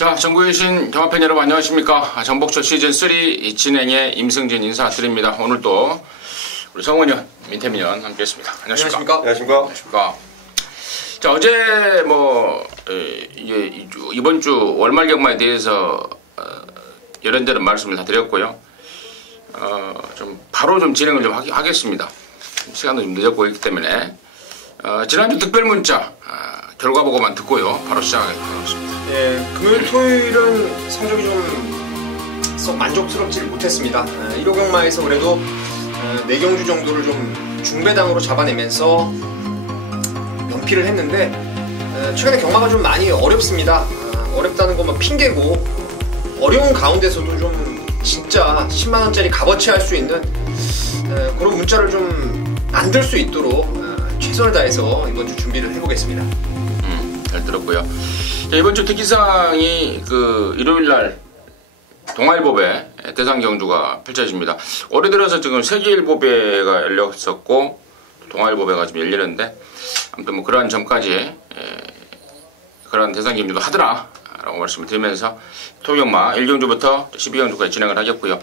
자, 전국에 계신 경마팬 여러분 안녕하십니까. 정복초 시즌3 진행의 임승진 인사드립니다. 오늘 또 우리 성원현, 민태민현 함께했습니다. 안녕하십니까. 안녕하십니까. 자, 어제 이번 주 월말 경마에 대해서 이런저런 말씀을 다 드렸고요. 바로 진행을 좀 하겠습니다. 시간도 좀 늦었고 있기 때문에 지난주 특별 문자 결과 보고만 듣고요. 바로 시작하겠습니다. 예, 금요일, 토요일은 성적이 좀 썩 만족스럽지 못했습니다. 1호 경마에서 그래도 4경주 정도를 좀 중배당으로 잡아내면서 연피를 했는데 최근에 경마가 좀 많이 어렵습니다. 어렵다는 것만 핑계고 어려운 가운데서도 좀 진짜 10만원짜리 값어치 할 수 있는 그런 문자를 좀 만들 수 있도록 최선을 다해서 이번 주 준비를 해보겠습니다. 잘 들었고요. 자, 이번 주 특기사항이 일요일날 동아일보배 대상 경주가 펼쳐집니다. 올해 들어서 지금 세계일보배가 열렸었고 동아일보배가 지금 열리는데 아무튼 그러한 점까지 그런 대상 경주도 하더라 라고 말씀을 드리면서 토경마 1경주부터 12경주까지 진행을 하겠고요.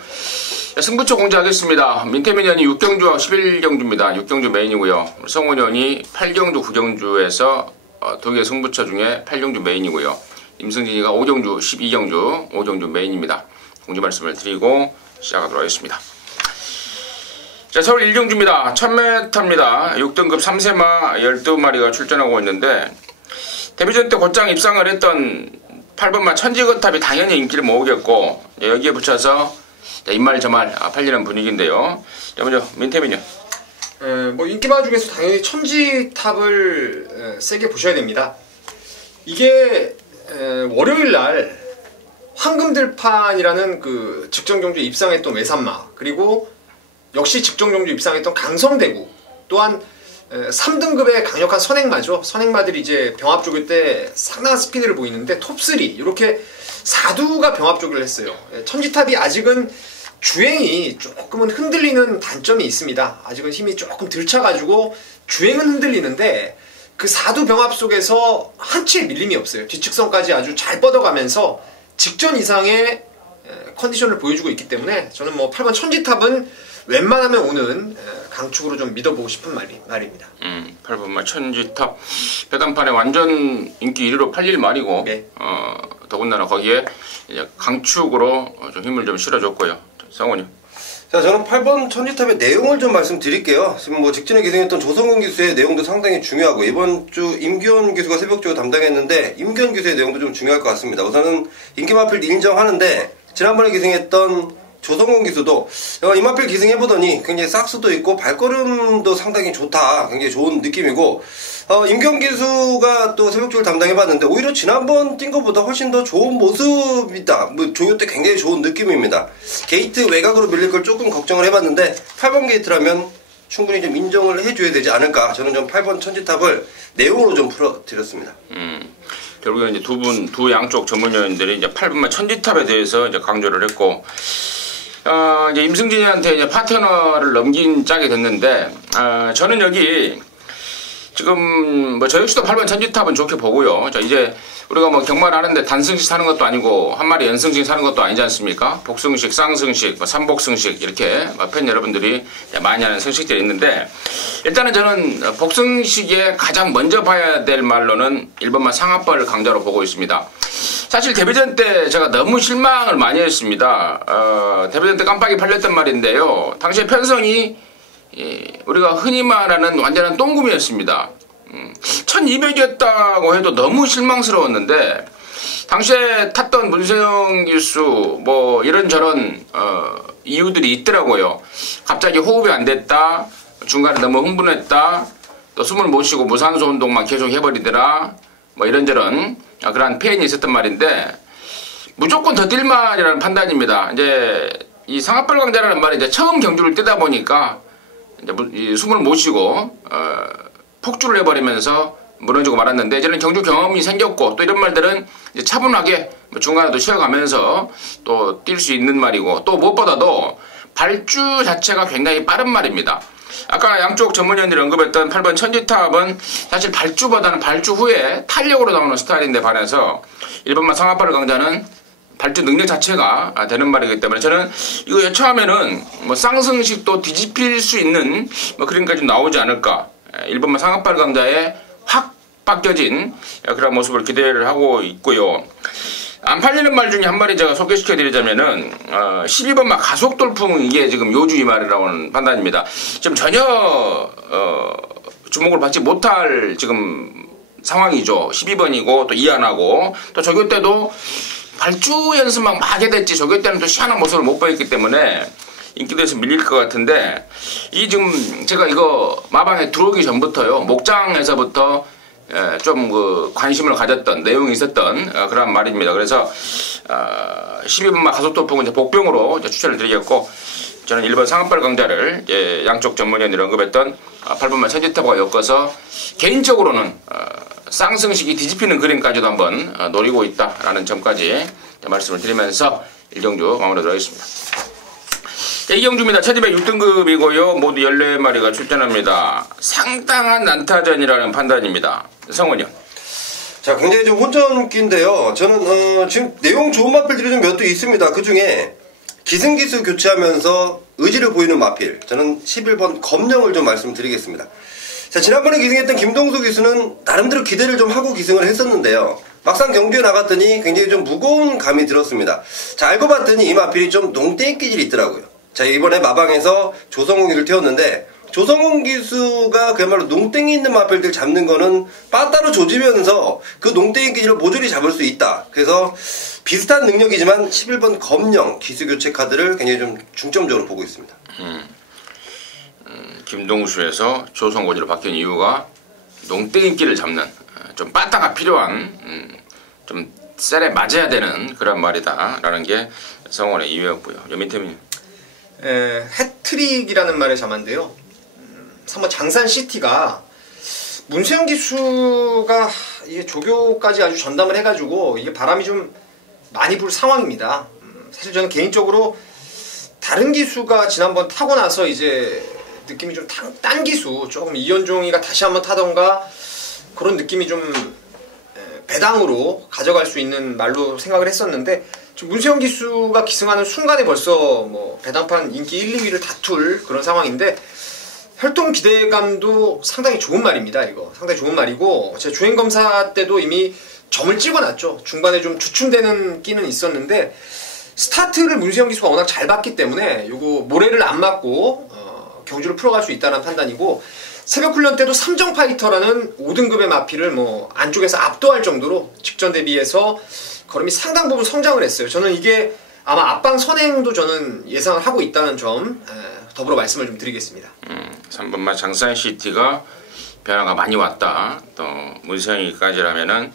승부처 공지하겠습니다. 민태민현이 6경주와 11경주입니다. 6경주 메인이고요. 성원현이 8경주, 9경주에서 두 개 승부처 중에 8경주 메인이고요. 임승진이가 5경주, 12경주, 5경주 메인입니다. 공지 말씀을 드리고 시작하도록 하겠습니다. 자, 서울 1경주입니다. 1000m입니다. 6등급 3세마 12마리가 출전하고 있는데 데뷔전 때 곧장 입상을 했던 8번마 천지거탑이 당연히 인기를 모으겠고 여기에 붙여서 입말 저말 팔리는 분위기인데요. 자, 먼저 민태민요. 인기마 중에서 당연히 천지탑을 세게 보셔야 됩니다. 이게 월요일날 황금들판이라는 그 직전경주 입상했던 외산마, 그리고 역시 직전경주 입상했던 강성대구, 또한 3등급의 강력한 선행마죠. 선행마들이 이제 병합 쪽일 때 상당한 스피드를 보이는데 톱3 이렇게 4두가 병합 쪽을 했어요. 천지탑이 아직은 주행이 조금은 흔들리는 단점이 있습니다. 아직은 힘이 조금 덜 차가지고 주행은 흔들리는데 그 4두 병합 속에서 한치의 밀림이 없어요. 뒤측선까지 아주 잘 뻗어가면서 직전 이상의 컨디션을 보여주고 있기 때문에 저는 8번 천지탑은 웬만하면 오는 강축으로 좀 믿어보고 싶은 말입니다. 8번마 천지탑 배당판에 완전 인기 1위로 팔릴 말이고 네. 더군다나 거기에 이제 강축으로 좀 힘을 좀 실어줬고요. 성원이. 자, 저는 8번 천지탑의 내용을 좀 말씀드릴게요. 지금 직전에 기승했던 조성근 기수의 내용도 상당히 중요하고 이번 주 임기현 기수가 새벽주로 담당했는데 임기현 기수의 내용도 좀 중요할 것 같습니다. 우선은 인기마필 인정하는데 지난번에 기승했던 조성근 기수도 이마필 기승해보더니 굉장히 싹수도 있고 발걸음도 상당히 좋다, 굉장히 좋은 느낌이고 임경 기수가 또 새벽주를 담당해봤는데 오히려 지난번 뛴 것보다 훨씬 더 좋은 모습이다. 조요 때 굉장히 좋은 느낌입니다. 게이트 외곽으로 밀릴 걸 조금 걱정을 해봤는데 8번 게이트라면 충분히 좀 인정을 해줘야 되지 않을까. 저는 좀 8번 천지탑을 내용으로 좀 풀어드렸습니다. 결국에 이제 두 양쪽 전문위원들이 이제 8번마 천지탑에 대해서 이제 강조를 했고 이제 임승진이한테 이제 파트너를 넘긴 짝이 됐는데 저는 여기 지금 저 역시도 8번 천지탑은 좋게 보고요. 자, 이제 우리가 경마를 하는데 단승식 사는 것도 아니고 한 마리 연승식 사는 것도 아니지 않습니까? 복승식, 쌍승식, 삼복승식 이렇게 팬 여러분들이 많이 하는 승식들이 있는데 일단은 저는 복승식에 가장 먼저 봐야 될 말로는 1번마 상합벌 강자로 보고 있습니다. 사실 데뷔전 때 제가 너무 실망을 많이 했습니다. 데뷔전 때 깜빡이 팔렸단 말인데요. 당시에 편성이 우리가 흔히 말하는 완전한 똥구미였습니다. 1200이었다고 해도 너무 실망스러웠는데 당시에 탔던 문세영 기수 이런저런 이유들이 있더라고요. 갑자기 호흡이 안 됐다, 중간에 너무 흥분했다, 또 숨을 못 쉬고 무산소 운동만 계속 해버리더라, 이런저런 그러한 폐인이 있었단 말인데 무조건 더 뛸 말이라는 판단입니다. 이제 이 상합벌 강자라는 말이 이제 처음 경주를 뛰다 보니까 이제 숨을 못 쉬고 폭주를 해버리면서 무너지고 말았는데 이제는 경주 경험이 생겼고 또 이런 말들은 이제 차분하게 중간에도 쉬어가면서 또 뛸 수 있는 말이고 또 무엇보다도 발주 자체가 굉장히 빠른 말입니다. 아까 양쪽 전문위원들이 언급했던 8번 천지탑은 사실 발주보다는 발주 후에 탄력으로 나오는 스타일인데 반해서 1번마 상하파를 강자는 발주 능력 자체가 되는 말이기 때문에 저는 이거 여차하면은 뭐 쌍승식도 뒤집힐 수 있는 뭐 그림까지 나오지 않을까. 1번마 상하파를 강자에 확 바뀌어진 그런 모습을 기대를 하고 있고요. 안 팔리는 말 중에 한 마리 제가 소개시켜 드리자면은 12번마 가속돌풍, 이게 지금 요주 이 말이라고는 판단입니다. 지금 전혀 주목을 받지 못할 지금 상황이죠. 12번이고 또 이안하고 또 조교 때도 발주 연습만 하게 됐지 조교 때는 또 시원한 모습을 못 보였기 때문에 인기도에서 밀릴 것 같은데, 이 지금 제가 이거 마방에 들어오기 전부터요, 목장에서부터 좀 그 관심을 가졌던 내용이 있었던 그런 말입니다. 그래서 12번마 가속돌풍은 이제 복병으로 이제 추천을 드리겠고, 저는 1번 상한발 강자를 양쪽 전문위원들이 언급했던 8번마 천지타보가 엮어서 개인적으로는 쌍승식이 뒤집히는 그림까지도 한번 노리고 있다라는 점까지 말씀을 드리면서 일경주 마무리하도록 하겠습니다. 이경주입니다. 1206등급이고요. 모두 14마리가 출전합니다. 상당한 난타전이라는 판단입니다. 성원이요. 자, 굉장히 좀 혼전기인데요. 저는 지금 내용 좋은 마필들이 좀 몇 도 있습니다. 그 중에 기승기수 교체하면서 의지를 보이는 마필, 저는 11번 검령을 좀 말씀드리겠습니다. 자, 지난번에 기승했던 김동수 기수는 나름대로 기대를 좀 하고 기승을 했었는데요. 막상 경주에 나갔더니 굉장히 좀 무거운 감이 들었습니다. 자, 알고 봤더니 이 마필이 좀 농땡이 기질이 있더라고요. 자, 이번에 마방에서 조성훈 기수를 태웠는데, 조성훈 기수가 그야말로 농땡이 있는 마필들 잡는 거는 빠따로 조지면서 그 농땡이 기질을 모조리 잡을 수 있다. 그래서 비슷한 능력이지만 11번 검령 기수 교체 카드를 굉장히 좀 중점적으로 보고 있습니다. 김동수에서 조성곤으로 바뀐 이유가 농땡이끼를 잡는 좀 빠따가 필요한 좀 셀에 맞아야 되는 그런 말이다라는 게 성원의 이유였고요. 여민태민. 해트릭이라는 말의 자만데요. 3번 장산시티가 문세영 기수가 이게 조교까지 아주 전담을 해가지고 이게 바람이 좀 많이 불 상황입니다. 사실 저는 개인적으로 다른 기수가 지난번 타고 나서 이제 느낌이 좀 딴 기수, 조금 이현종이가 다시 한번 타던가 그런 느낌이 좀 배당으로 가져갈 수 있는 말로 생각을 했었는데, 지금 문세영 기수가 기승하는 순간에 벌써 뭐 배당판 인기 1, 2위를 다툴 그런 상황인데, 활동 기대감도 상당히 좋은 말입니다. 이거 상당히 좋은 말이고, 제가 주행검사 때도 이미 점을 찍어놨죠. 중반에 좀 주춤되는 끼는 있었는데 스타트를 문세영 기수가 워낙 잘 봤기 때문에 요거 모래를 안 맞고 경주를 풀어갈 수 있다는 판단이고, 새벽 훈련 때도 삼정 파이터라는 5등급의 마필을 뭐 안쪽에서 압도할 정도로 직전 대비해서 걸음이 상당 부분 성장을 했어요. 저는 이게 아마 앞방 선행도 저는 예상을 하고 있다는 점 더불어 말씀을 좀 드리겠습니다. 3번마 장산시티가 변화가 많이 왔다. 또 문세영이까지라면은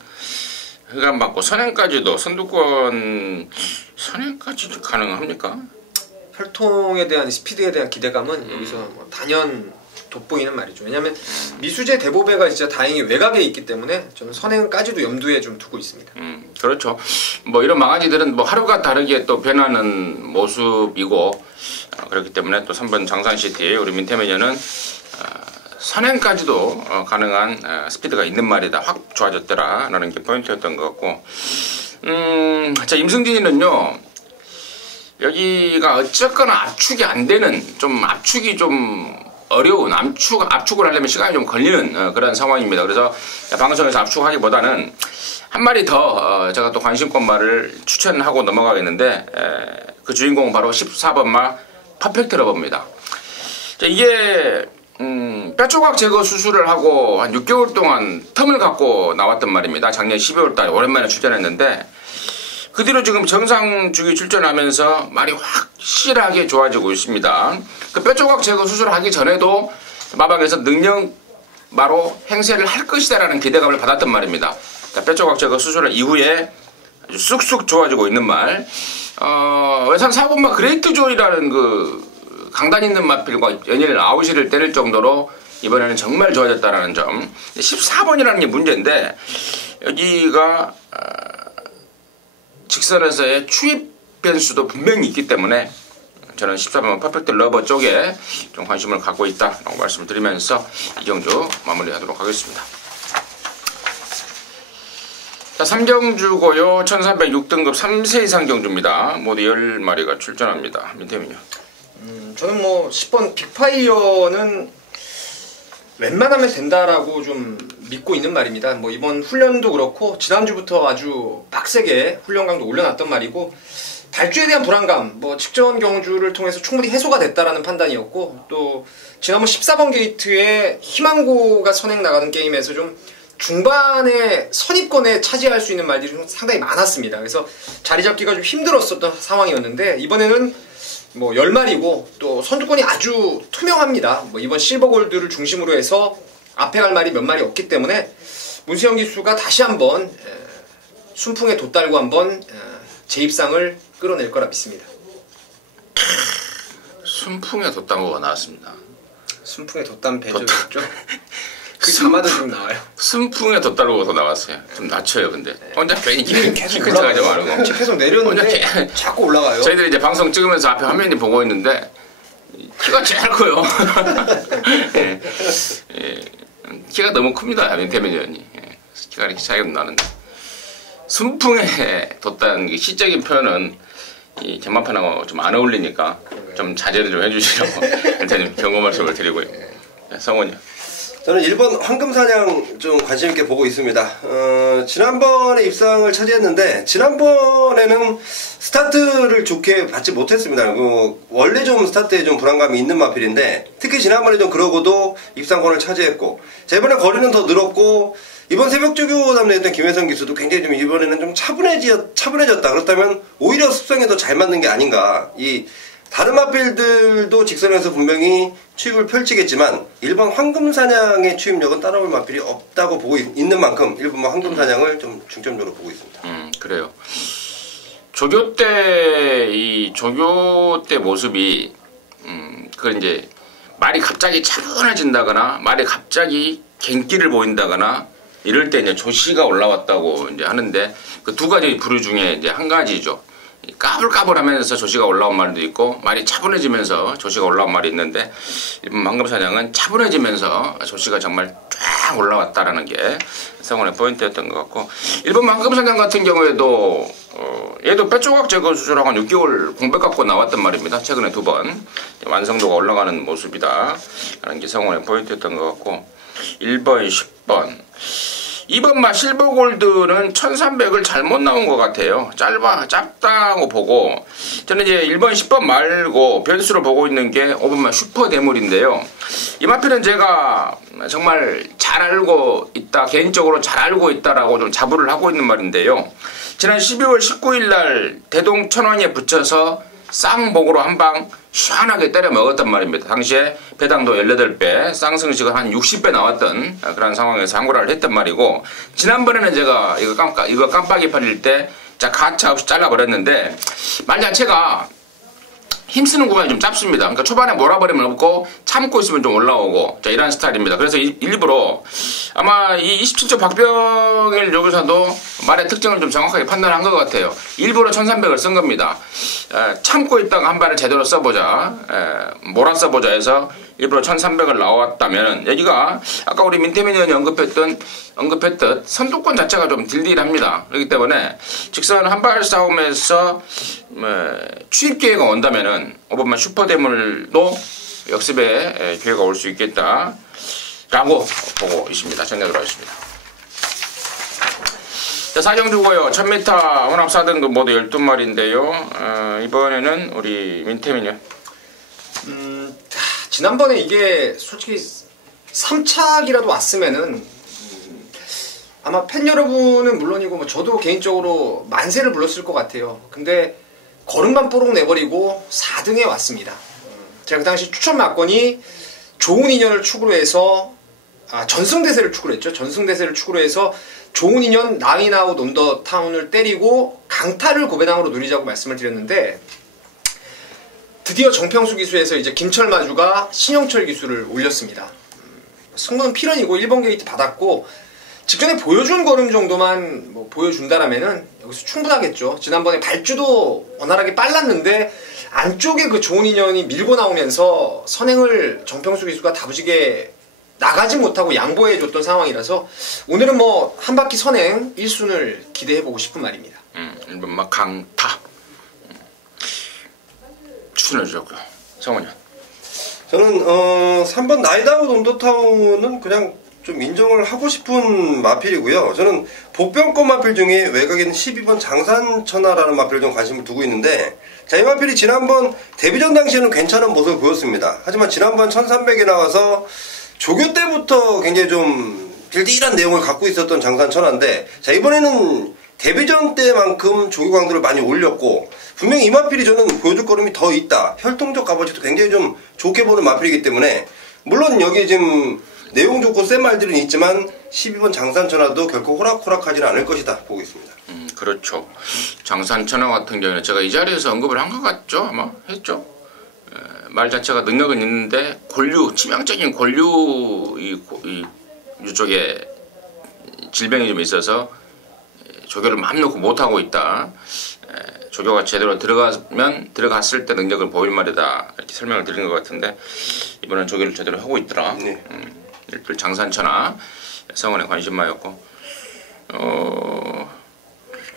흑안 받고 선행까지도 선두권 선행까지도 가능합니까? 혈통에 대한 스피드에 대한 기대감은 여기서 뭐 단연 돋보이는 말이죠. 왜냐하면 미수재 대보배가 진짜 다행히 외곽에 있기 때문에 저는 선행까지도 염두에 좀 두고 있습니다. 그렇죠. 뭐 이런 망아지들은 뭐 하루가 다르게 또 변하는 모습이고, 그렇기 때문에 또 3번 장산시티 우리 민태매니아는 선행까지도 가능한 스피드가 있는 말이다. 확 좋아졌더라라는 게 포인트였던 것 같고, 자, 임승진이는요, 여기가 어쨌거나 압축이 안 되는, 좀 압축이 좀 어려운, 압축을 하려면 시간이 좀 걸리는 그런 상황입니다. 그래서 방송에서 압축하기보다는 한 마리 더 제가 또 관심권 말을 추천하고 넘어가겠는데, 그 주인공은 바로 14번마 퍼펙트 러버입니다. 자, 이게 뼈조각 제거 수술을 하고 한 6개월 동안 텀을 갖고 나왔단 말입니다. 작년 12월 달에 오랜만에 출전했는데, 그 뒤로 지금 정상 주기 출전하면서 말이 확실하게 좋아지고 있습니다. 그 뼈조각 제거 수술을 하기 전에도 마방에서 능력마로 행세를 할 것이다라는 기대감을 받았단 말입니다. 뼈조각 제거 수술 이후에 아주 쑥쑥 좋아지고 있는 말. 외산 4번마 그레이트 조이라는 그 강단 있는 마필과 연일 아웃을 때릴 정도로 이번에는 정말 좋아졌다라는 점. 14번이라는 게 문제인데, 여기가 직선에서의 추입 변수도 분명히 있기 때문에 저는 13번 퍼펙트 러버 쪽에 좀 관심을 갖고 있다라고 말씀을 드리면서 이 경주 마무리하도록 하겠습니다. 자, 3경주고요. 1306등급 3세 이상 경주입니다. 모두 10마리가 출전합니다. 민태민요. 저는 뭐 10번 빅파이어는 웬만하면 된다라고 좀 믿고 있는 말입니다. 뭐 이번 훈련도 그렇고 지난주부터 아주 빡세게 훈련 강도 올려놨던 말이고 발주에 대한 불안감, 뭐 직전 경주를 통해서 충분히 해소가 됐다라는 판단이었고 또 지난번 14번 게이트에 희망고가 선행 나가는 게임에서 좀 중반에 선입권에 차지할 수 있는 말들이 좀 상당히 많았습니다. 그래서 자리 잡기가 좀 힘들었었던 상황이었는데 이번에는 뭐 10마리고 또 선두권이 아주 투명합니다. 뭐 이번 실버골드를 중심으로 해서 앞에 갈 말이 몇 마리 없기 때문에 문세영 기수가 다시 한번 순풍에 돛달고 한번 재입상을 끌어낼 거라 믿습니다. 순풍에 돛담고가 나왔습니다. 순풍에 돛담 배조였죠. 그 자마도 좀 나와요. 순풍에 돛달고가 나왔어요. 좀 낮춰요, 근데. 혼자 괜히 계속 키큰 척하지 말고. 계속 내렸는데 자꾸 올라가요. 저희들이 이제 방송 찍으면서 앞에 화면이 보고 있는데 키가 제일 커요. 예. 예. 키가 너무 큽니다, 민태민 의원이. 예. 키가 이렇게 차이가 나는데. 순풍에 돛다는 시적인 표현은 이 전반판하고 좀 안 어울리니까 좀 자제를 좀 해주시라고 일단 경고 말씀을 드리고요. 네, 성원이요. 저는 1번 황금사냥 좀 관심 있게 보고 있습니다. 지난번에 입상을 차지했는데 지난번에는 스타트를 좋게 받지 못했습니다. 원래 좀 스타트에 좀 불안감이 있는 마필인데 특히 지난번에 좀 그러고도 입상권을 차지했고 자, 이번에 거리는 더 늘었고 이번 새벽조교 담내했던 김혜성 기수도 굉장히 좀 이번에는 좀 차분해졌다. 그렇다면 오히려 습성에 더 잘 맞는 게 아닌가. 이 다른 마필들도 직선에서 분명히 추입을 펼치겠지만 1번 황금사냥의 추입력은 따라올 마필이 없다고 보고 있는 만큼 1번 황금사냥을 좀 중점적으로 보고 있습니다. 그래요. 조교 때 모습이 그건 이제 말이 갑자기 차분해진다거나 말이 갑자기 갱기를 보인다거나 이럴 때 이제 조시가 올라왔다고 이제 하는데 그 두 가지 부류 중에 이제 한 가지죠. 까불까불하면서 조시가 올라온 말도 있고 말이 차분해지면서 조시가 올라온 말이 있는데 이번 황금사냥은 차분해지면서 조시가 정말 쫙 올라왔다라는 게 성원의 포인트였던 것 같고 1번 황금사냥 같은 경우에도 얘도 뼈조각 제거 수술하고 한 6개월 공백 갖고 나왔단 말입니다. 최근에 2번 완성도가 올라가는 모습이다 라는 게 성원의 포인트였던 것 같고 1번 10번 2번 실버골드는 1300을 잘못 나온 것 같아요. 짧다고 보고 저는 이제 1번 10번 말고 변수로 보고 있는 게 5번 슈퍼 대물인데요. 이 마필은 제가 정말 잘 알고 있다, 개인적으로 잘 알고 있다라고 좀 자부를 하고 있는 말인데요. 지난 12월 19일 날 대동 천왕에 붙여서 쌍복으로 한방 시원하게 때려 먹었단 말입니다. 당시에 배당도 18배, 쌍승식은 한 60배 나왔던 그런 상황에서 한고라를 했단 말이고 지난번에는 제가 이거 깜빡이 팔릴 때 가차 없이 잘라버렸는데 말 자체가 힘쓰는 구간이 좀 짧습니다. 그러니까 초반에 몰아버리면 없고 참고 있으면 좀 올라오고 이런 스타일입니다. 그래서 일부러 아마 이 27조 박병일 조교사도 말의 특징을 좀 정확하게 판단한 것 같아요. 일부러 1300을 쓴 겁니다. 참고 있다가 한 발을 제대로 써보자, 몰아 써보자 해서 일부러 1300을 나왔다면 여기가 아까 우리 민태민 의원이 언급했듯 선두권 자체가 좀 딜딜합니다. 그렇기 때문에 직선 한발 싸움에서 추입 기회가 온다면은 5번만 슈퍼대물도 역습의 기회가 올 수 있겠다 라고 보고 있습니다. 정리하도록 하겠습니다. 자, 4경주고요. 1000m 혼합 4등급 모두 12마리인데요. 이번에는 우리 민태민이요. 지난번에 이게 솔직히 3착이라도 왔으면은 아마 팬 여러분은 물론이고 뭐 저도 개인적으로 만세를 불렀을 것 같아요. 근데 걸음만 뽀록 내버리고 4등에 왔습니다. 제가 그 당시 추천 막건이 좋은 인연을 축으로 해서 전승대세를 축으로 했죠. 전승대세를 축으로 해서 좋은 인연 나인아웃 온더 타운을 때리고 강타를 고배당으로 누리자고 말씀을 드렸는데 드디어 정평수 기수에서 이제 김철마주가 신영철 기수를 올렸습니다. 승부는 필연이고 1번 게이트 받았고 직전에 보여준 걸음 정도만 뭐 보여준다라면은 여기서 충분하겠죠. 지난번에 발주도 원활하게 빨랐는데 안쪽에 그 좋은 인연이 밀고 나오면서 선행을 정평수 기수가 다부지게 나가지 못하고 양보해줬던 상황이라서 오늘은 뭐 한 바퀴 선행 1순을 기대해보고 싶은 말입니다. 1번 막 강타 추천해 주셨고요. 성원이 저는 3번 나이다웃 온더타운은 그냥 좀 인정을 하고 싶은 마필이고요. 저는 복병권 마필 중에 외곽에는 12번 장산천하라는 마필을 좀 관심을 두고 있는데, 자, 이 마필이 지난번 데뷔전 당시에는 괜찮은 모습을 보였습니다. 하지만 지난번 1300에 나와서 조교 때부터 굉장히 좀 딜딜한 내용을 갖고 있었던 장산천하인데, 자, 이번에는 데뷔전 때만큼 조교 강도를 많이 올렸고, 분명히 이 마필이 저는 보여줄 걸음이 더 있다. 혈통적 값어치도 굉장히 좀 좋게 보는 마필이기 때문에, 물론 여기 지금 내용 좋고 센 말들은 있지만 12번 장산천하도 결코 호락호락하지는 않을 것이다 보고 있습니다. 그렇죠. 장산천하 같은 경우는 제가 이 자리에서 언급을 한 것 같죠? 아마 했죠. 말 자체가 능력은 있는데 골류, 치명적인 골류 이쪽에 질병이 좀 있어서 조교를 마음 놓고 못하고 있다. 조교가 제대로 들어갔을 때 능력을 보일 말이다. 이렇게 설명을 드린 것 같은데 이번엔 조교를 제대로 하고 있더라. 네. 일들 장산천하 성원에 관심마였고,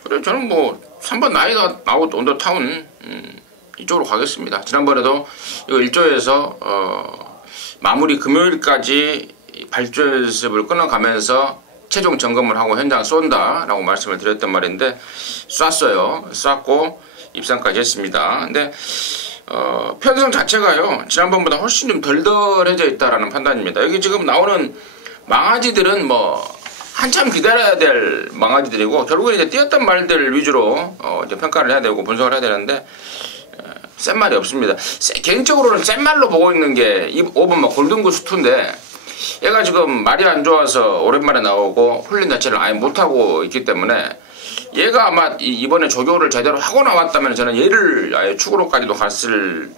그래 저는 뭐 3번 나이다웃 온더타운 이쪽으로 가겠습니다. 지난번에도 이거 1조에서 마무리 금요일까지 발주 연습을 끊어가면서 최종 점검을 하고 현장 쏜다라고 말씀을 드렸단 말인데 쐈고 입상까지 했습니다. 근데 편성 자체가요 지난번보다 훨씬 좀 덜덜해져 있다라는 판단입니다. 여기 지금 나오는 망아지들은 뭐 한참 기다려야 될 망아지들이고 결국에 이제 뛰었던 말들 위주로 이제 평가를 해야 되고 분석을 해야 되는데 센 말이 없습니다. 개인적으로는 센 말로 보고 있는 게 5번 막 골든구스 2인데 얘가 지금 말이 안 좋아서 오랜만에 나오고 훈련 자체를 아예 못하고 있기 때문에 얘가 아마 이번에 조교를 제대로 하고 나왔다면 저는 얘를 아예 축으로까지도 갔을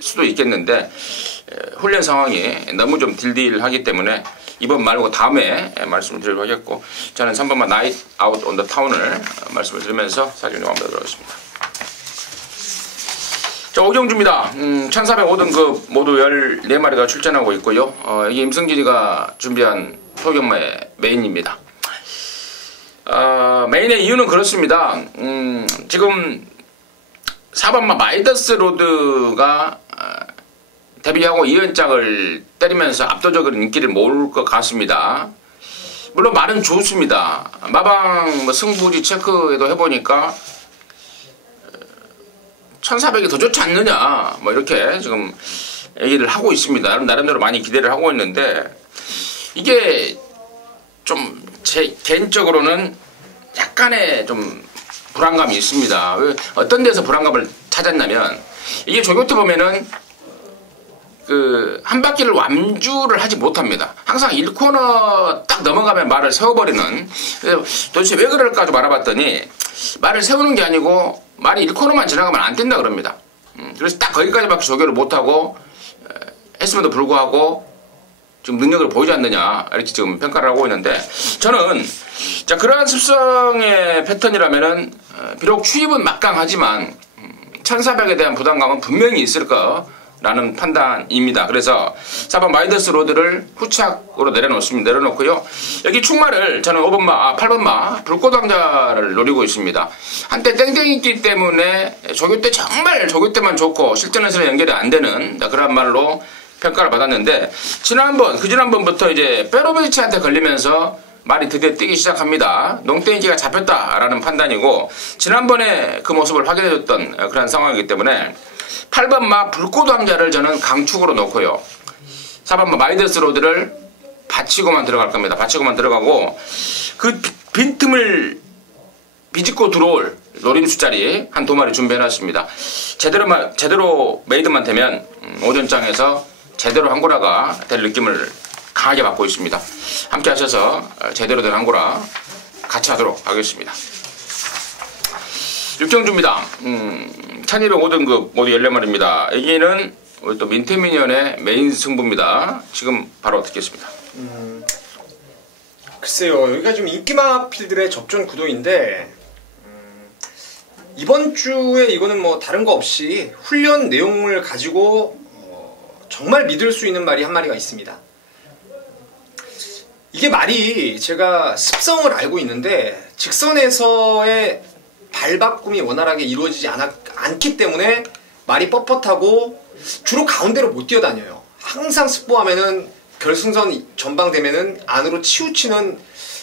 수도 있겠는데 훈련 상황이 너무 좀 딜딜하기 때문에 이번 말고 다음에 말씀을 드리도록 하겠고, 저는 3번만 나이다웃 온더타운을 말씀을 드리면서 사진 좀 마무리하도록 하겠습니다. 자, 오경주입니다. 1405등급 모두 14마리가 출전하고 있고요. 이게 임승진이가 준비한 소경마의 메인입니다. 메인의 이유는 그렇습니다. 지금 4번마 마이더스 로드가 데뷔하고 2연장을 때리면서 압도적으로 인기를 모을 것 같습니다. 물론 말은 좋습니다. 마방 뭐 승부지 체크에도 해보니까 1400이 더 좋지 않느냐 뭐 이렇게 지금 얘기를 하고 있습니다. 나름대로 많이 기대를 하고 있는데 이게 좀 제 개인적으로는 약간의 좀 불안감이 있습니다. 왜 어떤 데서 불안감을 찾았냐면 이게 조교 때 보면은 한 바퀴를 완주를 하지 못합니다. 항상 1코너 딱 넘어가면 말을 세워버리는. 도대체 왜 그럴까 좀 알아봤더니 말을 세우는 게 아니고 말이 1코너만 지나가면 안 된다 그럽니다. 그래서 딱 거기까지밖에 조교를 못하고 했음에도 불구하고 지금 능력을 보이지 않느냐 이렇게 지금 평가를 하고 있는데, 저는 자 그러한 습성의 패턴이라면은 비록 추입은 막강하지만 1400에 대한 부담감은 분명히 있을 거라는 판단입니다. 그래서 4번 마이더스 로드를 후착으로 내려놓고요. 여기 축마를 저는 8번마 불꽃왕자를 노리고 있습니다. 한때 땡땡이기 때문에 조교 때 정말 조교 때만 좋고 실전에서는 연결이 안 되는 그런 말로 평가를 받았는데, 그지난번부터 이제 페로비치한테 걸리면서 말이 드디어 뛰기 시작합니다. 농땡이기가 잡혔다라는 판단이고, 지난번에 그 모습을 확인해줬던 그런 상황이기 때문에 8번마 불꽃왕자를 저는 강축으로 놓고요. 4번마 마이더스 로드를 받치고만 들어갈 겁니다. 받치고만 들어가고 그 빈틈을 비집고 들어올 노림수 자리 한 2마리 준비해놨습니다. 제대로 메이드만 되면 오전장에서 제대로 한고라가 될 느낌을 강하게 받고 있습니다. 함께 하셔서 제대로 된 한고라 같이 하도록 하겠습니다. 육경주입니다. 1205등급 모두 14마리입니다. 여기는 우리 또 민트미니언의 메인 승부입니다. 지금 바로 듣겠습니다. 글쎄요, 여기가 좀 인기마 필들의 접전 구도인데 이번 주에 이거는 뭐 다른 거 없이 훈련 내용을 가지고 정말 믿을 수 있는 말이 한 마리가 있습니다. 이게 말이 제가 습성을 알고 있는데 직선에서의 발바꿈이 원활하게 이루어지지 않기 때문에 말이 뻣뻣하고 주로 가운데로 못 뛰어다녀요. 항상 습보하면은 결승선 전방되면은 안으로 치우치는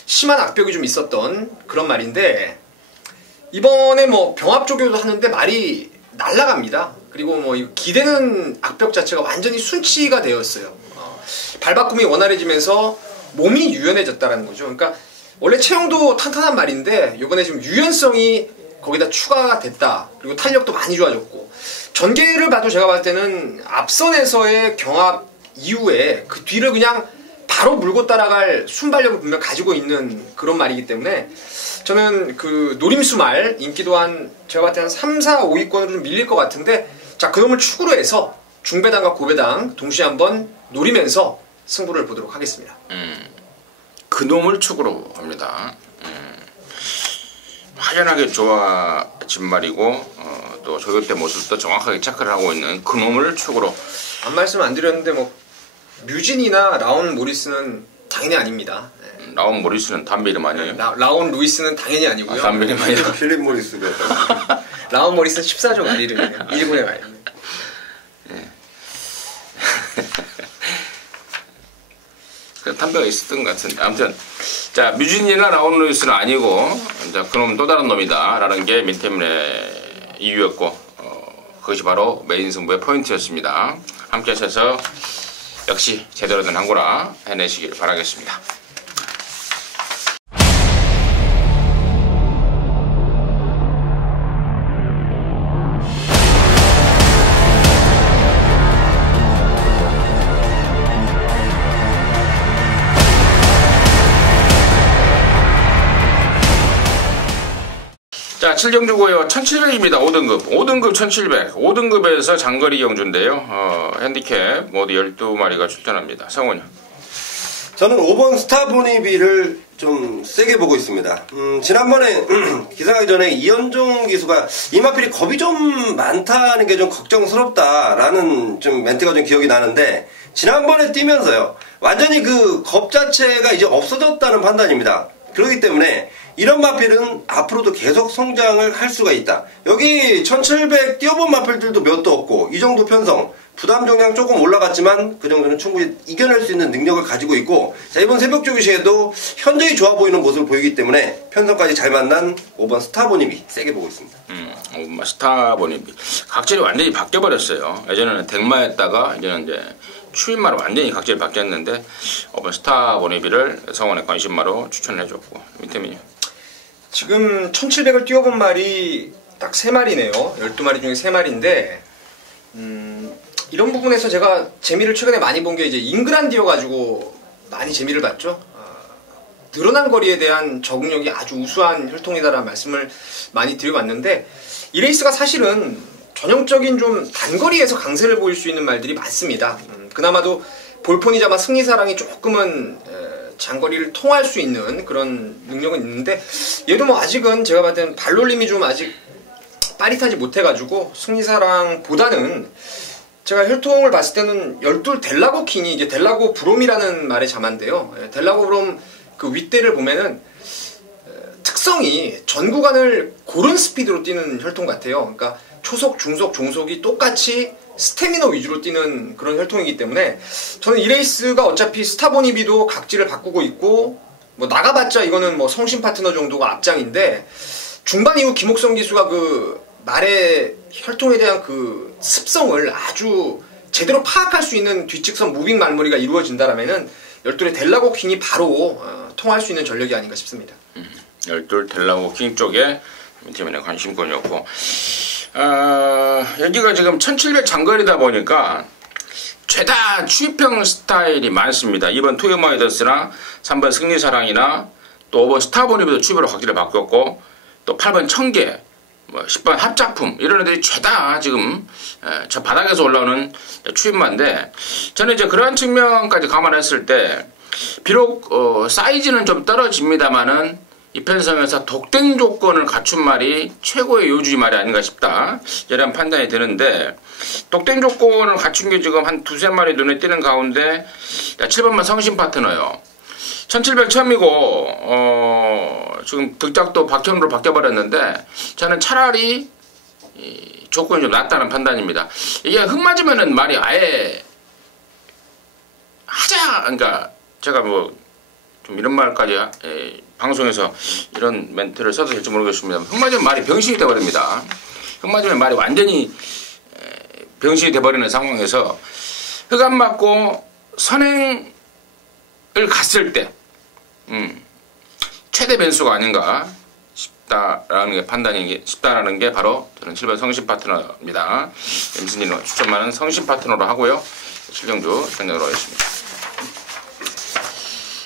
심한 악벽이 좀 있었던 그런 말인데 이번에 뭐 병합조교도 하는데 말이 날아갑니다. 그리고 뭐 기대는 악벽 자체가 완전히 순치가 되었어요. 발바꿈이 원활해지면서 몸이 유연해졌다는 거죠. 그러니까 원래 체형도 탄탄한 말인데 이번에 지금 유연성이 거기다 추가가 됐다. 그리고 탄력도 많이 좋아졌고 전개를 봐도 제가 봤을 때는 앞선에서의 경합 이후에 그 뒤를 그냥 바로 물고 따라갈 순발력을 분명 가지고 있는 그런 말이기 때문에 저는 그 노림수 말 인기도 제가 봤을 때 한 3, 4, 5위권으로 좀 밀릴 것 같은데 자, 그놈을 축으로 해서 중배당과 고배당 동시에 한번 노리면서 승부를 보도록 하겠습니다. 그놈을 축으로 합니다. 확연하게 좋아진 말이고 또 조교태 모습도 정확하게 체크를 하고 있는 그놈을 축으로. 안 말씀 안 드렸는데 뭐 뮤진이나 라온 모리스는 당연히 아닙니다. 네. 라온 모리스는 담배 이름 아니에요? 라온 루이스는 당연히 아니고요. 담배 이름 아니에요? 필립 모리스가 라온 모리스는 14종 말 이름이에요. 일본의 말. 네. 담배가 있었던 것 같은데 아무튼 자 뮤진이나 라온 루이스는 아니고 자 그놈은 또 다른 놈이다 라는 게 민태민의 이유였고 그것이 바로 메인 승부의 포인트였습니다. 함께 하셔서 역시 제대로 된 한구라 해내시기를 바라겠습니다. 자, 7경주고요. 1700입니다. 5등급. 5등급 1700. 5등급에서 장거리 경주인데요. 핸디캡 모두 12마리가 출전합니다. 성훈이. 저는 5번 스타보니비를 좀 세게 보고 있습니다. 지난번에 기상하기 전에 이현종 기수가 이마필이 겁이 좀 많다는 게 좀 걱정스럽다라는 좀 멘트가 좀 기억이 나는데 지난번에 뛰면서요. 완전히 그 겁 자체가 이제 없어졌다는 판단입니다. 그렇기 때문에 이런 마필은 앞으로도 계속 성장을 할 수가 있다. 여기 1700 뛰어본 마필들도 몇도 없고 이 정도 편성 부담 정량 조금 올라갔지만 그 정도는 충분히 이겨낼 수 있는 능력을 가지고 있고 자 이번 새벽조기 시에도 현저히 좋아 보이는 모습을 보이기 때문에 편성까지 잘 만난 5번 스타보니비 세게 보고 있습니다. 5번 스타보니비 각질이 완전히 바뀌어버렸어요. 예전에는 덱마였다가 이제는 이제 추임마로 완전히 각질이 바뀌었는데 5번 스타보니비를 성원의 관심마로 추천해줬고 민태민이 지금 1700을 뛰어본 말이 딱 3마리네요. 12마리 중에 3마리인데 이런 부분에서 제가 재미를 최근에 많이 본 게 이제 잉그란디어 가지고 많이 재미를 봤죠. 늘어난 거리에 대한 적응력이 아주 우수한 혈통이다라는 말씀을 많이 드려봤는데 이 레이스가 사실은 전형적인 좀 단거리에서 강세를 보일 수 있는 말들이 많습니다. 그나마도 볼폰이자마 승리사랑이 조금은 장거리를 통할 수 있는 그런 능력은 있는데 얘도 뭐 아직은 제가 봤을 때는 발놀림이 좀 아직 빠릿하지 못해가지고 승리사랑보다는 제가 혈통을 봤을 때는 12 델라고 킹이 이게 델라고 브롬이라는 말의 자만인데요. 델라고 브롬 그 윗대를 보면은 특성이 전 구간을 고른 스피드로 뛰는 혈통 같아요. 그러니까 초속, 중속, 종속이 똑같이 스태미너 위주로 뛰는 그런 혈통이기 때문에 저는 이 레이스가 어차피 스타보니비도 각질을 바꾸고 있고 뭐 나가봤자 이거는 뭐 성신 파트너 정도가 앞장인데 중반 이후 김옥성 기수가 그 말의 혈통에 대한 그 습성을 아주 제대로 파악할 수 있는 뒤측선 무빙 말머리가 이루어진다라면은 12의 델라고 킹이 바로 통할 수 있는 전력이 아닌가 싶습니다. 12 델라고 킹 쪽에 민태민의 관심권이었고 여기가 지금 1700 장거리다 보니까 죄다 추입형 스타일이 많습니다. 2번 투유마이더스나 3번 승리사랑이나 또 5번 스타보니비도 추입으로 각질을 바꿨고 또 8번 청계 뭐 10번 합작품 이런 애들이 죄다 지금 저 바닥에서 올라오는 추입마인데 저는 이제 그러한 측면까지 감안했을 때 비록 사이즈는 좀 떨어집니다만은 이 편성에서 독땡 조건을 갖춘 말이 최고의 요주의 말이 아닌가 싶다. 이런 판단이 드는데 독땡 조건을 갖춘 게 지금 한 두세 마리 눈에 띄는 가운데 7번만 성신 파트너요. 1700 처음이고 지금 득작도 박현으로 바뀌어버렸는데 저는 차라리 조건이 좀 낫다는 판단입니다. 이게 흙 맞으면은 말이 아예 하자, 그러니까 제가 뭐 좀 이런 말까지 방송에서 이런 멘트를 써도 될지 모르겠습니다. 흙 맞으면 말이 병신이 돼버립니다. 흙 맞으면 말이 완전히 병신이 돼버리는 상황에서 흙 안 맞고 선행을 갔을 때 최대 변수가 아닌가 싶다라는 게 싶다라는 게 바로 저는 7번 성신 파트너입니다. 임순진은 추천만은 성신 파트너로 하고요. 실경주 경력으로 하겠습니다.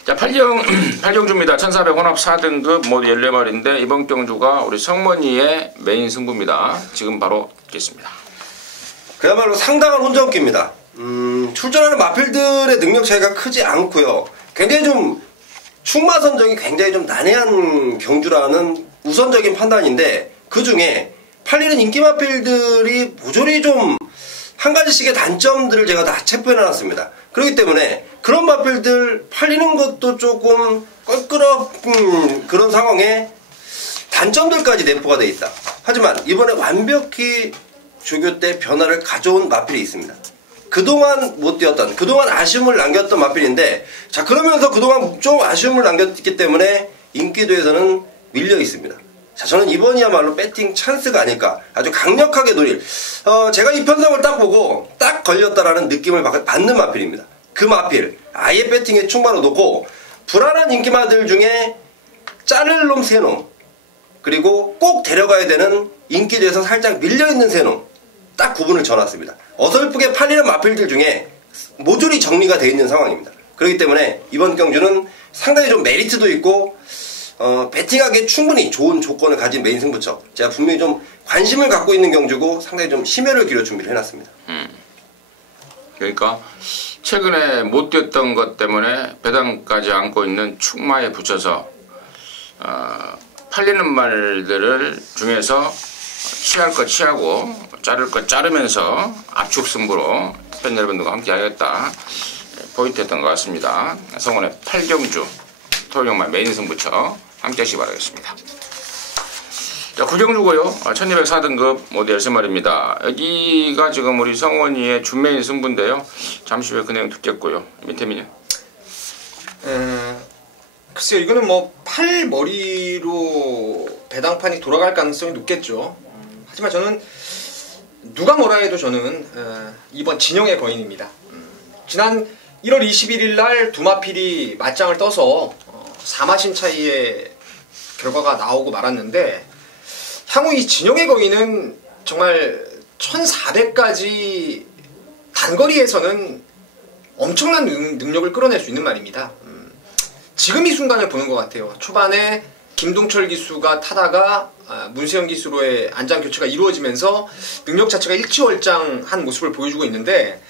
자, 8경주입니다. 1400 혼합 4등급 모두 14마리인데 이번 경주가 우리 성mon이의 메인 승부입니다. 지금 바로 듣겠습니다. 그야말로 상당한 혼전기입니다. 출전하는 마필들의 능력 차이가 크지 않고요. 굉장히 좀 충마 선정이 굉장히 좀 난해한 경주라는 우선적인 판단인데 그 중에 팔리는 인기 마필들이 모조리 좀 한 가지씩의 단점들을 제가 다 체포해놨습니다. 그렇기 때문에 그런 마필들 팔리는 것도 조금 껄끄럽 그런 상황에 단점들까지 내포가 되어 있다. 하지만 이번에 완벽히 조교 때 변화를 가져온 마필이 있습니다. 그동안 못 뛰었던, 그동안 아쉬움을 남겼던 마필인데, 자, 그러면서 그동안 좀 아쉬움을 남겼기 때문에 인기도에서는 밀려 있습니다. 자, 저는 이번이야말로 배팅 찬스가 아닐까. 아주 강력하게 노릴. 제가 이 편성을 딱 보고 딱 걸렸다라는 느낌을 받는 마필입니다. 그 마필, 아예 배팅에 충만을 놓고, 불안한 인기마들 중에 자를 놈 3놈, 그리고 꼭 데려가야 되는 인기도에서 살짝 밀려있는 3놈, 딱 구분을 져놨습니다. 어설프게 팔리는 마필들 중에 모조리 정리가 되어 있는 상황입니다. 그렇기 때문에 이번 경주는 상당히 좀 메리트도 있고 배팅하기에 충분히 좋은 조건을 가진 메인 승부처, 제가 분명히 좀 관심을 갖고 있는 경주고 상당히 좀 심혈을 기울여 준비를 해놨습니다. 그러니까 최근에 못 뛰었던 것 때문에 배당까지 안고 있는 축마에 붙여서 팔리는 말들을 중에서 취할 것 취하고 자를 것 자르면서 압축 승부로 팬 여러분들과 함께 하겠다 포인트였던 것 같습니다. 성원의 8경주 토요일말 메인 승부처 함께 하시기 바라겠습니다. 자, 9경주고요. 1200 4등급 모두 13마리입니다. 여기가 지금 우리 성원이의 준메인 승부인데요. 잠시 후에 그 내용 듣겠고요. 민태민요. 글쎄요, 이거는 뭐 팔머리로 배당판이 돌아갈 가능성이 높겠죠. 하지만 저는 누가 뭐라 해도 저는 이번 진영의 거인입니다. 지난 1월 21일 날 두 마필이 맞짱을 떠서 4마신 차이의 결과가 나오고 말았는데, 향후 이 진영의 거인은 정말 1400까지 단거리에서는 엄청난 능력을 끌어낼 수 있는 말입니다. 지금 이 순간을 보는 것 같아요. 초반에 김동철 기수가 타다가 문세영 기수로의 안장 교체가 이루어지면서 능력 자체가 일취월장한 모습을 보여주고 있는데,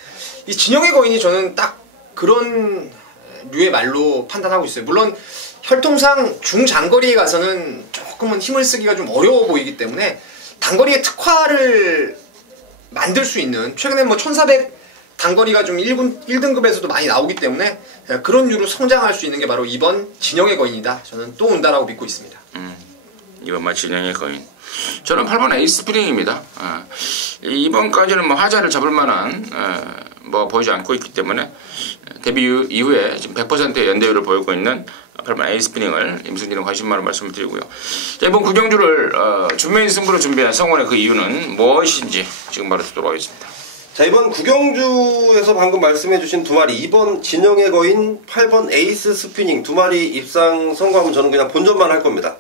이 진영의 거인이 저는 딱 그런 류의 말로 판단하고 있어요. 물론 혈통상 중장거리에 가서는 조금은 힘을 쓰기가 좀 어려워 보이기 때문에 단거리의 특화를 만들 수 있는, 최근에 뭐 1400 단거리가 좀 1등급에서도 많이 나오기 때문에 그런 류로 성장할 수 있는 게 바로 이번 진영의 거인이다. 저는 또 온다라고 믿고 있습니다. 이번만 진영의 거인. 저는 8번 에이스 스프링입니다. 이번까지는 뭐 하자를 잡을 만한 뭐 보이지 않고 있기 때문에 데뷔 이후에 지금 100%의 연대율을 보이고 있는 8번 에이스 스프링을 임승진은 관심 많은 말씀을 드리고요. 자, 이번 9경주를 준메인 승부로 준비한 성원의 그 이유는 무엇인지 지금 바로 듣도록 하겠습니다. 자, 이번 9경주에서 방금 말씀해주신 두 마리, 2번 진영의 거인, 8번 에이스 스피닝 두 마리 입상 선고하면 저는 그냥 본전만 할 겁니다.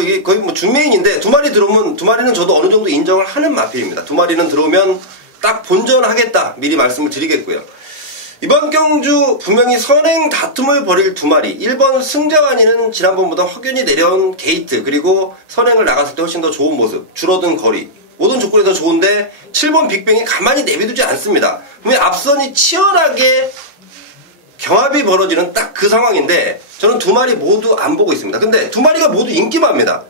이게 거의 뭐 준메인인데 두 마리 들어오면, 두 마리는 저도 어느 정도 인정을 하는 마필입니다. 두 마리는 들어오면 딱 본전하겠다 미리 말씀을 드리겠고요. 이번 경주 분명히 선행 다툼을 벌일 두 마리, 1번 승자완이는 지난번보다 확연히 내려온 게이트, 그리고 선행을 나갔을 때 훨씬 더 좋은 모습, 줄어든 거리, 모든 조건이 더 좋은데 7번 빅뱅이 가만히 내비두지 않습니다. 분명히 앞선이 치열하게 경합이 벌어지는 딱 그 상황인데 저는 두 마리 모두 안 보고 있습니다. 근데 두 마리가 모두 인기마입니다.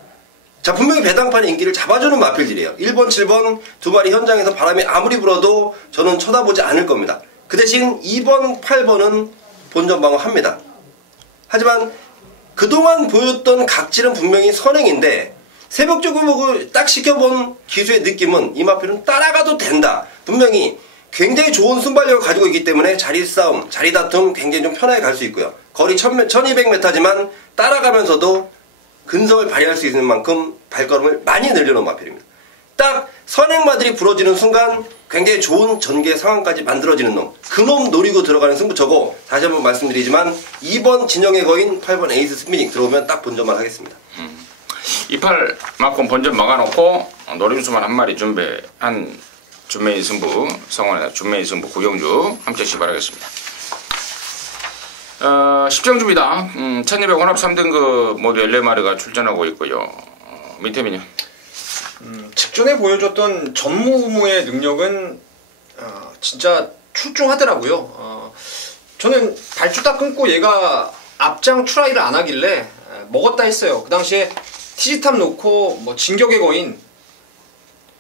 자, 분명히 배당판의 인기를 잡아주는 마필들이에요. 1번, 7번 두 마리 현장에서 바람이 아무리 불어도 저는 쳐다보지 않을 겁니다. 그 대신 2번, 8번은 본전 방어합니다. 하지만 그동안 보였던 각질은 분명히 선행인데 새벽조급을 딱 시켜본 기수의 느낌은 이 마필은 따라가도 된다. 분명히 굉장히 좋은 순발력을 가지고 있기 때문에 자리 싸움, 자리 다툼 굉장히 좀 편하게 갈 수 있고요. 거리 1200m지만 따라가면서도 근성을 발휘할 수 있는 만큼 발걸음을 많이 늘려놓은 마필입니다. 딱 선행마들이 부러지는 순간 굉장히 좋은 전개 상황까지 만들어지는 놈. 그 놈 노리고 들어가는 승부처고 다시 한번 말씀드리지만 2번 진영의 거인 8번 에이스 스피닝 들어오면 딱 본전만 하겠습니다. 28 맞고 본전 막아놓고 노림수만 한 마리 준비한 준메인 승부 성원의 준메인 승부 구경주 함께 시발하겠습니다. 10정주입니다. 1200 혼합 3등급 모두 14마리가 출전하고 있고요. 민태민요. 직전에 보여줬던 전무후무의 능력은 진짜 출중하더라고요. 저는 발주 딱 끊고 얘가 앞장 트라이를 안 하길래 먹었다 했어요. 그 당시에 티지탑 놓고 뭐 진격의 거인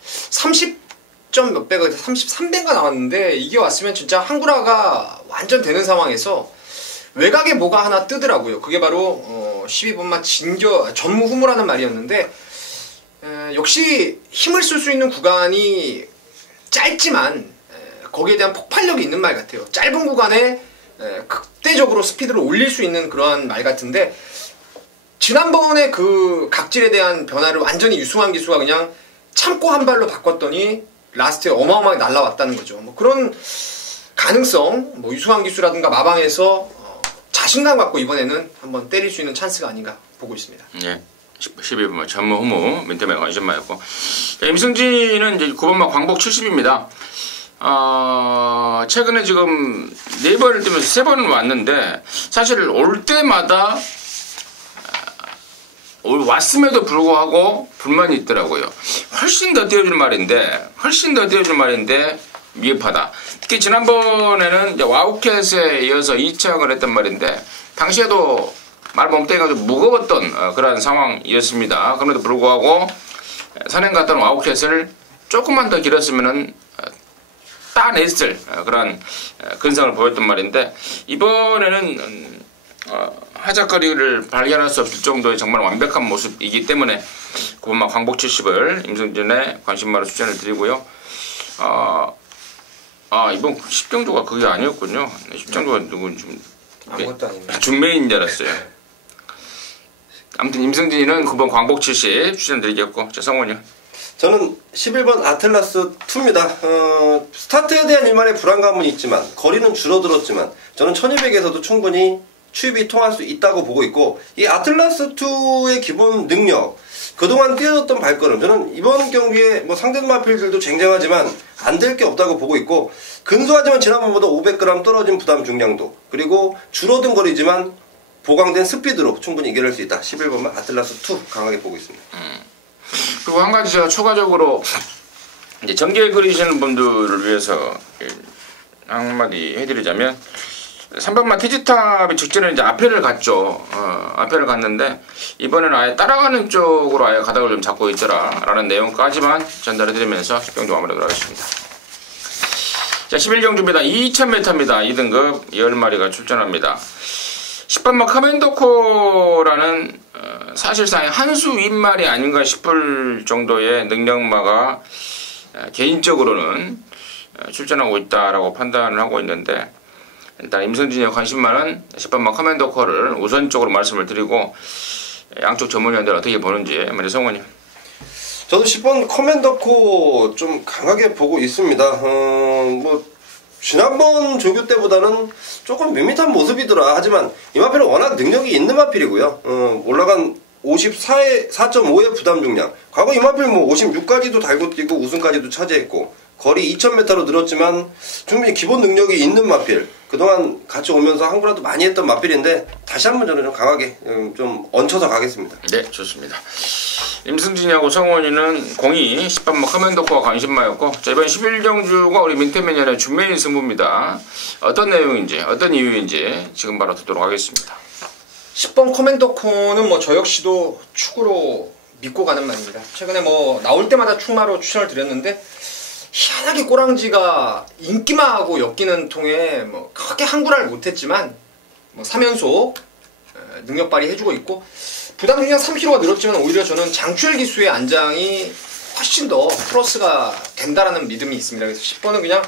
30점 몇 배가 33배가 나왔는데 이게 왔으면 진짜 한구라가 완전 되는 상황에서 외곽에 뭐가 하나 뜨더라고요. 그게 바로 12번만 전무후무라는 말이었는데 역시 힘을 쓸 수 있는 구간이 짧지만 거기에 대한 폭발력이 있는 말 같아요. 짧은 구간에 극대적으로 스피드를 올릴 수 있는 그러한 말 같은데 지난번에 그 각질에 대한 변화를 완전히 유승환 기수가 그냥 참고 한 발로 바꿨더니 라스트에 어마어마하게 날라왔다는 거죠. 뭐 그런 가능성, 뭐 유승환 기수라든가 마방에서 자신감 갖고 이번에는 한번 때릴 수 있는 찬스가 아닌가 보고 있습니다. 예. 12번만 전무후무 민태맨 관심마였고 임승진은 이제 9번만 광복 70입니다. 최근에 지금 4번을 뛰면서 3번은 왔는데 사실 올 때마다 왔음에도 불구하고 불만이 있더라고요. 훨씬 더 뛰어줄 말인데 미흡하다. 특히 지난번에는 이제 와우캣에 이어서 2착을 했단 말인데 당시에도 말 멍때리가 좀 무거웠던 그런 상황이었습니다. 그럼에도 불구하고 선행 갔던 와우캣을 조금만 더 길었으면은 따냈을 그런 근성을 보였단 말인데 이번에는 하작거리를 발견할 수 없을 정도의 정말 완벽한 모습이기 때문에 그것만 광복 70을 임승진의 관심마로 추천을 드리고요. 이번 10정조가 그게 아니었군요. 10정조가 누군 좀 아무것도 아닙니다. 준메인 줄 알았어요. 아무튼 임승진이는 9번 광복 70 추천드리겠고 성원이요. 저는 11번 아틀라스 2입니다. 스타트에 대한 일말의 불안감은 있지만 거리는 줄어들었지만 저는 1200에서도 충분히 추입이 통할 수 있다고 보고 있고 이 아틀라스 2의 기본 능력 그동안 뛰어졌던 발걸음 저는 이번 경기에 뭐 상대 마필들도 쟁쟁하지만 안 될 게 없다고 보고 있고 근소하지만 지난번보다 500g 떨어진 부담 중량도 그리고 줄어든 거리지만 보강된 스피드로 충분히 이겨낼 수 있다. 11번만 아틀라스 2 강하게 보고 있습니다. 그리고 한 가지 제가 추가적으로 이제 전개 그리시는 분들을 위해서 한마디 해드리자면 3번만 티지탑이 직전에 이제 앞에를 갔죠. 앞에를 갔는데 이번에는 아예 따라가는 쪽으로 아예 가닥을 좀 잡고 있더라 라는 내용까지만 전달해드리면서 10경주 마무리하도록 하겠습니다. 자 11경주입니다. 2000m입니다. 2등급 10마리가 출전합니다. 10번만 커맨더코라는 사실상 한수 윗말이 아닌가 싶을 정도의 능력마가 개인적으로는 출전하고 있다라고 판단을 하고 있는데 일단 임승진의 관심만은 10번만 커맨더코를 우선적으로 말씀을 드리고 양쪽 전문위원들 어떻게 보는지 먼저 성원님. 저도 10번 커맨더코 좀 강하게 보고 있습니다. 뭐 지난번 조교 때보다는 조금 밋밋한 모습이더라. 하지만 이 마필은 워낙 능력이 있는 마필이고요. 올라간 4.5의 부담 중량. 과거 이 마필 뭐 56까지도 달고 뛰고 우승까지도 차지했고 거리 2000m로 늘었지만 충분히 기본 능력이 있는 마필. 그동안 같이 오면서 한구라도 많이 했던 마필인데 다시 한번 저는 좀 강하게 좀 얹혀서 가겠습니다. 네, 좋습니다. 임승진이하고 성원이는 공이 10번만 커맨더코가 관심마였고 자, 이번 11경주가 우리 민태맨년의 준메인 승부입니다. 어떤 내용인지 어떤 이유인지 지금 바로 듣도록 하겠습니다. 10번 커맨더코는 뭐 저 역시도 축으로 믿고 가는 말입니다. 최근에 뭐 나올 때마다 축마로 추천을 드렸는데 희한하게 꼬랑지가 인기마하고 엮이는 통에 뭐 크게 항구를 못했지만 뭐 3연속 능력 발휘해주고 있고 부담 중량 3kg가 늘었지만 오히려 저는 장추열 기수의 안장이 훨씬 더 플러스가 된다라는 믿음이 있습니다. 그래서 10번은 그냥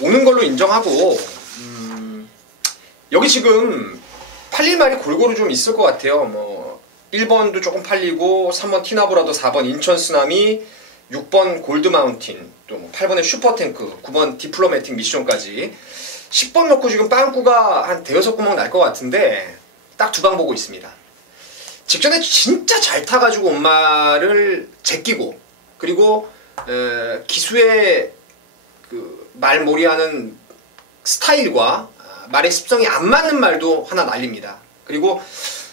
오는 걸로 인정하고 여기 지금 팔릴 말이 골고루 좀 있을 것 같아요. 뭐 1번도 조금 팔리고 3번 티나브라도 4번 인천 쓰나미 6번 골드 마운틴 또 8번의 슈퍼탱크 9번 디플로매틱 미션까지 10번 넣고 지금 빵꾸가 한 대여섯 구멍 날 것 같은데 딱 두 방 보고 있습니다. 직전에 진짜 잘 타가지고 온 말을 제끼고 그리고 기수의 그 말몰이하는 스타일과 말의 습성이 안 맞는 말도 하나 날립니다. 그리고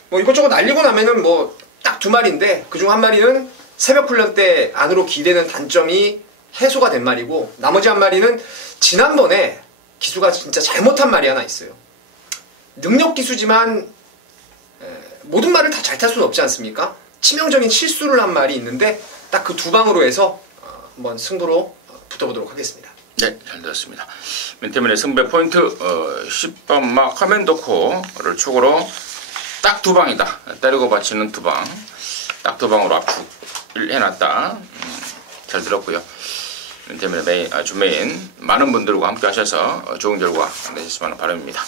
뭐 이것저것 날리고 나면은 뭐 딱 두 마리인데 그중 한 마리는 새벽 훈련 때 안으로 기대는 단점이 해소가 된 말이고 나머지 한 마리는 지난번에 기수가 진짜 잘못한 말이 하나 있어요. 능력 기수지만 모든 말을 다 잘 탈 수는 없지 않습니까? 치명적인 실수를 한 말이 있는데 딱 그 두 방으로 해서 한번 승부로 붙어보도록 하겠습니다. 네, 잘 들었습니다. 맨 때문에 승배 포인트 10번 막 커맨더코를 축으로 딱 두 방이다. 때리고 받치는 두 방. 딱 두 방으로 압축을 해놨다. 잘 들었고요. 맨 때문에 주메인 많은 분들과 함께 하셔서 좋은 결과 내셨으면 바랍니다.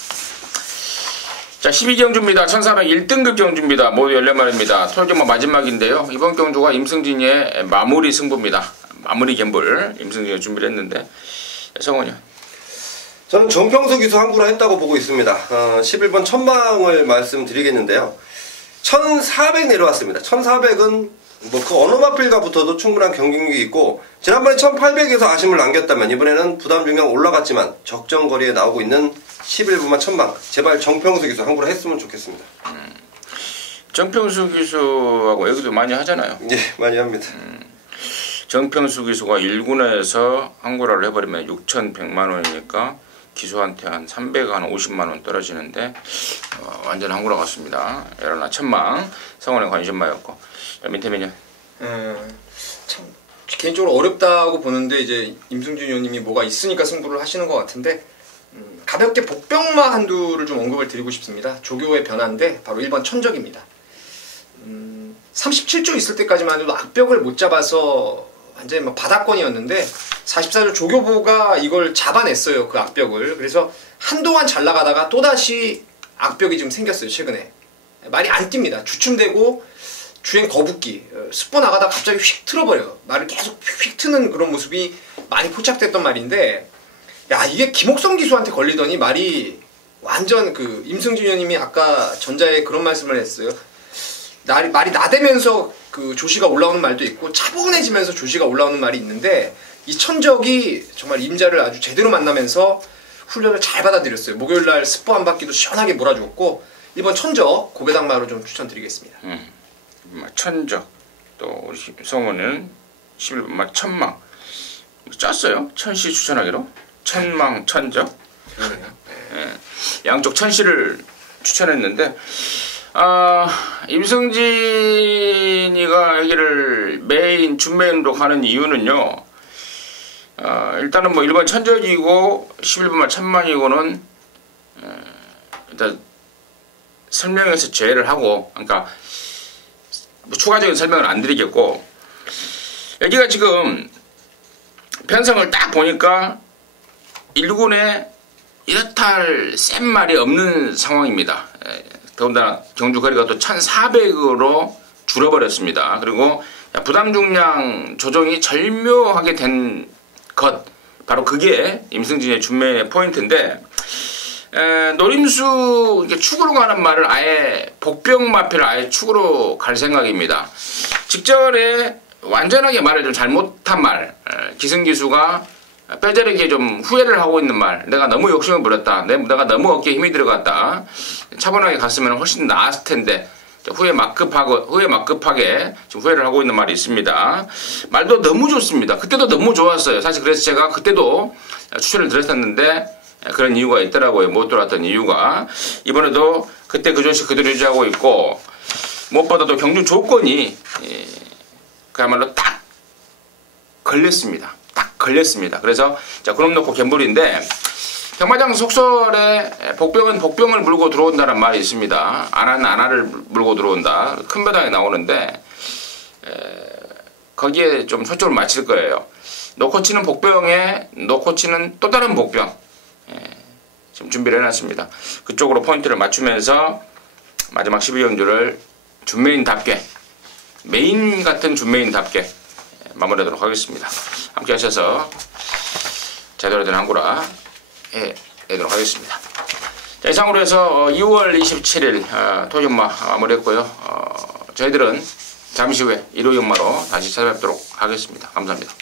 자, 12경주입니다. 1401등급 경주입니다. 모두 14마리입니다. 토요일경마 마지막인데요. 이번 경주가 임승진의 마무리 승부입니다. 마무리 갬블 임승진이 준비를 했는데 성원이요. 저는 정평수 기수 항구라 했다고 보고 있습니다. 11번 천망을 말씀드리겠는데요. 1400 내려왔습니다. 1400은 뭐 그 어느 마필과 붙어도 충분한 경쟁력이 있고 지난번에 1800에서 아쉬움을 남겼다면 이번에는 부담 중량 올라갔지만 적정 거리에 나오고 있는 11번만 천망 제발 정평수 기수 항구라 했으면 좋겠습니다. 정평수 기수하고 얘기도 많이 하잖아요. 예, 많이 합니다. 정평수 기수가 1군에서 항구라를 해버리면 6,100만원이니까 기수한테 한 350만원 떨어지는데 완전 항구라 같습니다. 여러나 천망 성원의 관심마였고 민태민요. 참 개인적으로 어렵다고 보는데 이제 임승준 의원님이 뭐가 있으니까 승부를 하시는 것 같은데 가볍게 복병마 한두를 좀 언급을 드리고 싶습니다. 조교의 변화인데 바로 1번 천적입니다. 37조 있을 때까지만 해도 악벽을 못 잡아서 완전히 뭐 바닥권이었는데 44조 조교보가 이걸 잡아냈어요. 그 악벽을. 그래서 한동안 잘 나가다가 또다시 악벽이 좀 생겼어요. 최근에. 말이 안 뜁니다. 주춤되고 주행 거북기. 습보 나가다 갑자기 휙 틀어버려요. 말을 계속 휙 트는 그런 모습이 많이 포착됐던 말인데 야 이게 김옥성 기수한테 걸리더니 말이 완전 그 임승준 의원님이 아까 전자에 그런 말씀을 했어요. 말이 나대면서 그 조시가 올라오는 말도 있고 차분해지면서 조시가 올라오는 말이 있는데 이 천적이 정말 임자를 아주 제대로 만나면서 훈련을 잘 받아들였어요. 목요일날 습보 한 바퀴도 시원하게 몰아주었고 이번 천적 고배당마로 좀 추천드리겠습니다. 천적 또 우리 성우는 11번 천망 짰어요. 천시 추천하기로 천망 천적 네. 양쪽 천시를 추천했는데 임승진이가 여기를 메인 준메인으로 가는 이유는요. 일단은 뭐 1번 천적이고 11번만 천망이고는 일단 설명에서 제외를 하고 그러니까 뭐 추가적인 설명을 안 드리겠고 여기가 지금 편성을 딱 보니까 1군에 이렇다 할 센 말이 없는 상황입니다. 더군다나 경주 거리가 또 1400으로 줄어버렸습니다. 그리고 부담 중량 조정이 절묘하게 된 것 바로 그게 임승진의 준매의 포인트인데 노림수 이렇게 축으로 가는 말을 아예 복병마필을 아예 축으로 갈 생각입니다. 직전에 완전하게 말을 좀 잘못한 말 기승기수가 뼈저리게 좀 후회를 하고 있는 말 내가 너무 욕심을 부렸다 내가 너무 어깨에 힘이 들어갔다 차분하게 갔으면 훨씬 나았을 텐데 후회 막급하게 지금 후회를 하고 있는 말이 있습니다. 말도 너무 좋습니다. 그때도 너무 좋았어요. 사실 그래서 제가 그때도 추천을 드렸었는데 그런 이유가 있더라고요. 못 돌아왔던 이유가 이번에도 그때 그 조식 그대로 유지하고 있고, 무엇보다도 경준 조건이 그야말로 딱 걸렸습니다. 딱 걸렸습니다. 그래서 자, 그럼 놓고 갬블인데, 경마장 속설에 복병은 복병을 물고 들어온다는 말이 있습니다. 안하는 안하를 물고 들어온다. 큰 배당에 나오는데, 거기에 좀 초점을 맞출 거예요. 놓고 치는 복병에 놓고 치는 또 다른 복병, 지금 준비를 해놨습니다. 그쪽으로 포인트를 맞추면서 마지막 12경주를 준메인답게, 메인 같은 준메인답게 마무리하도록 하겠습니다. 함께 하셔서 제대로 된 한구라 해도록 하겠습니다. 자, 이상으로 해서 2월 27일 토요연마 마무리했고요. 저희들은 잠시 후에 일요연마로 다시 찾아뵙도록 하겠습니다. 감사합니다.